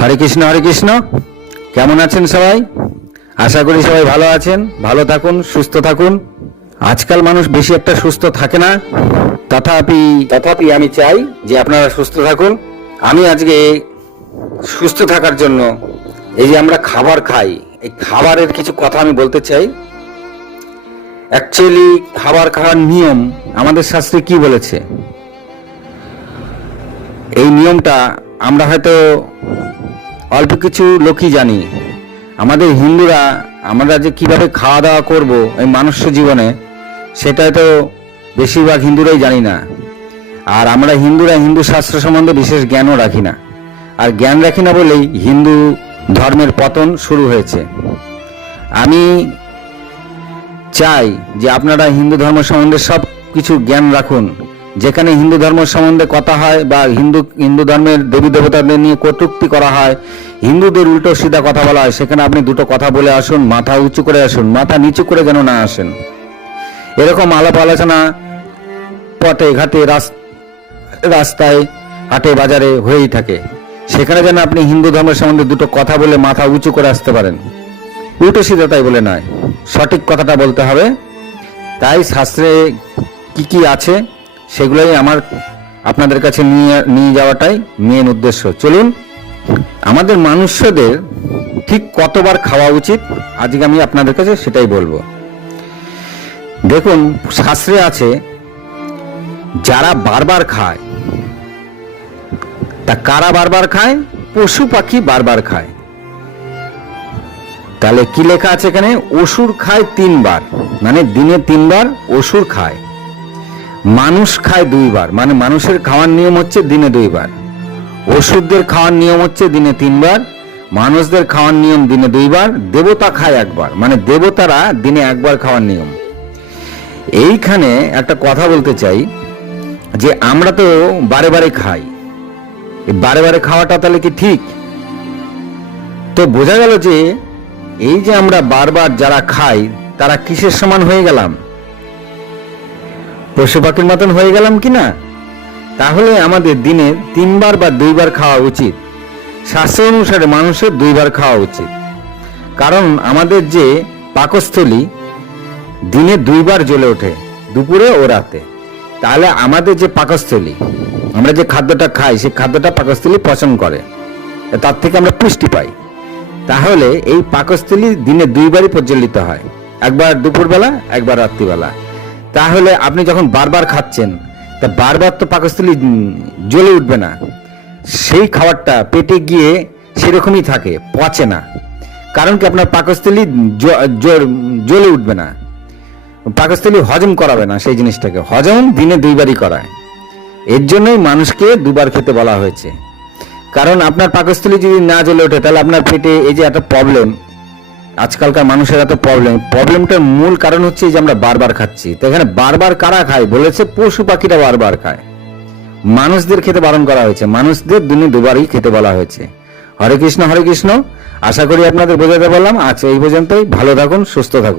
হরে কৃষ্ণ হরে কৃষ্ণ। কেমন আছেন সবাই? আশা করি সবাই ভালো আছেন, ভালো থাকুন, সুস্থ থাকুন। আজকাল মানুষ বেশি একটা সুস্থ থাকে না। তথাপি তথাপি আমি চাই যে আপনারা সুস্থ থাকুন। আমি আজকে সুস্থ থাকার জন্য এই যে আমরা খাবার খাই, এই খাবারের কিছু কথা আমি বলতে চাই। অ্যাকচুয়ালি খাবার খাওয়ার নিয়ম আমাদের শাস্ত্রে কি বলেছে? এই নিয়মটা আমরা হয়তো অল্প কিছু লোকই জানি। আমাদের হিন্দুরা, আমরা যে কীভাবে খাওয়া দাওয়া করব এই মানুষ্য জীবনে, সেটা তো বেশিরভাগ হিন্দুরাই জানি না। আর আমরা হিন্দুরা হিন্দু শাস্ত্র সম্বন্ধে বিশেষ জ্ঞানও রাখি না। আর জ্ঞান রাখি না বলেই হিন্দু ধর্মের পতন শুরু হয়েছে। আমি চাই যে আপনারা হিন্দু ধর্ম সম্বন্ধে সব কিছু জ্ঞান রাখুন। যেখানে হিন্দু ধর্ম সম্বন্ধে কথা হয় বা হিন্দু হিন্দু ধর্মের দেবী দেবতাদের নিয়ে কটুক্তি করা হয় হিন্দুদের উল্টো সিধা কথা বলা হয়, সেখানে আপনি দুটো কথা বলে আসুন, মাথা উঁচু করে আসুন, মাথা নিচু করে যেন না আসেন। এরকম আলাপ আলোচনা পথে, ঘাটে, রাস- রাস্তায়, হাটে, বাজারে হয়েই থাকে। সেখানে যেন আপনি হিন্দু ধর্মের সম্বন্ধে দুটো কথা বলে মাথা উঁচু করে আসতে পারেন। উল্টো সিধা তাই বলে নয়, সঠিক কথাটা বলতে হবে। তাই শাস্ত্রে কি কি আছে, সেগুলোই আমার আপনাদের কাছে নিয়ে নিয়ে যাওয়াটাই মেন উদ্দেশ্য। চলুন আমাদের মানুষদের ঠিক কতবার খাওয়া উচিত? আজকে আমি আপনাদের কাছে সেটাই বলব। দেখুন, শাস্ত্রে আছে, যারা বারবার খায়, তা কারা বারবার খায়? পশু পাখি বারবার খায়। তাহলে কি লেখা আছে এখানে? অসুর খায় তিনবার। মানে দিনে তিনবার অসুর খায়। মানুষ খায় দুইবার। মানে মানুষের খাওয়ার নিয়ম হচ্ছে দিনে দুইবার। অসুরদের খাওয়ার নিয়ম হচ্ছে দিনে তিনবার, মানুষদের খাওয়ার নিয়ম দিনে দুইবার, দেবতা খায় একবার। মানে দেবতারা দিনে একবার খাওয়ার নিয়ম। এইখানে একটা কথা বলতে চাই, যে আমরা তো বারে বারে খাই। বারে বারে খাওয়াটা তাহলে কি ঠিক? তো বোঝা গেল যে এই যে আমরা বারবার যারা খাই, তারা কিসের সমান হয়ে গেলাম? পশু পাখির মতন হয়ে গেলাম কি না? তাহলে আমাদের দিনে তিনবার বা দুইবার খাওয়া উচিত। শাস্ত্র অনুসারে মানুষের দুইবার খাওয়া উচিত। কারণ আমাদের যে পাকস্থলী, দিনে দুইবার জ্বলে ওঠে, দুপুরে ও রাতে। তাহলে আমাদের যে পাকস্থলী, আমরা যে খাদ্যটা খাই, সেই খাদ্যটা পাকস্থলী পচন করে। তার থেকে আমরা পুষ্টি পাই। তাহলে এই পাকস্থলী দিনে দুইবারই প্রজ্বলিত হয়। একবার দুপুরবেলা, একবার রাত্রিবেলা। তাহলে আপনি যখন বারবার খাচ্ছেন তা বারবার তো পাকস্থলী জ্বলে উঠবে না। সেই খাবারটা পেটে গিয়ে সেরকমই থাকে, পচে না। কারণ কি আপনার পাকস্থলী জ্বলে উঠবে না। পাকস্থলী হজম করাবে না সেই জিনিসটাকে। হজম দিনে দুইবারই করায়। এর জন্যই মানুষকে দুবার খেতে বলা হয়েছে। কারণ আপনার পাকস্থলী যদি না জ্বলে ওঠে, তাহলে আপনার পেটে এই যে একটা প্রবলেম আজকালকার মানুষের এত প্রবলেম প্রবলেমটার মূল কারণ হচ্ছে যে আমরা বারবার খাচ্ছি। তো এখানে বারবার কারা খায়? বলেছে পশু পাখিরা বারবার খায়। মানুষদের খেতে বারণ করা হয়েছে। মানুষদের দিনে দুবারই খেতে বলা হয়েছে। হরে কৃষ্ণ হরে কৃষ্ণ। আশা করি আপনাদের বোঝাতে বললাম আজ এই পর্যন্তই। ভালো থাকুন, সুস্থ থাকুন।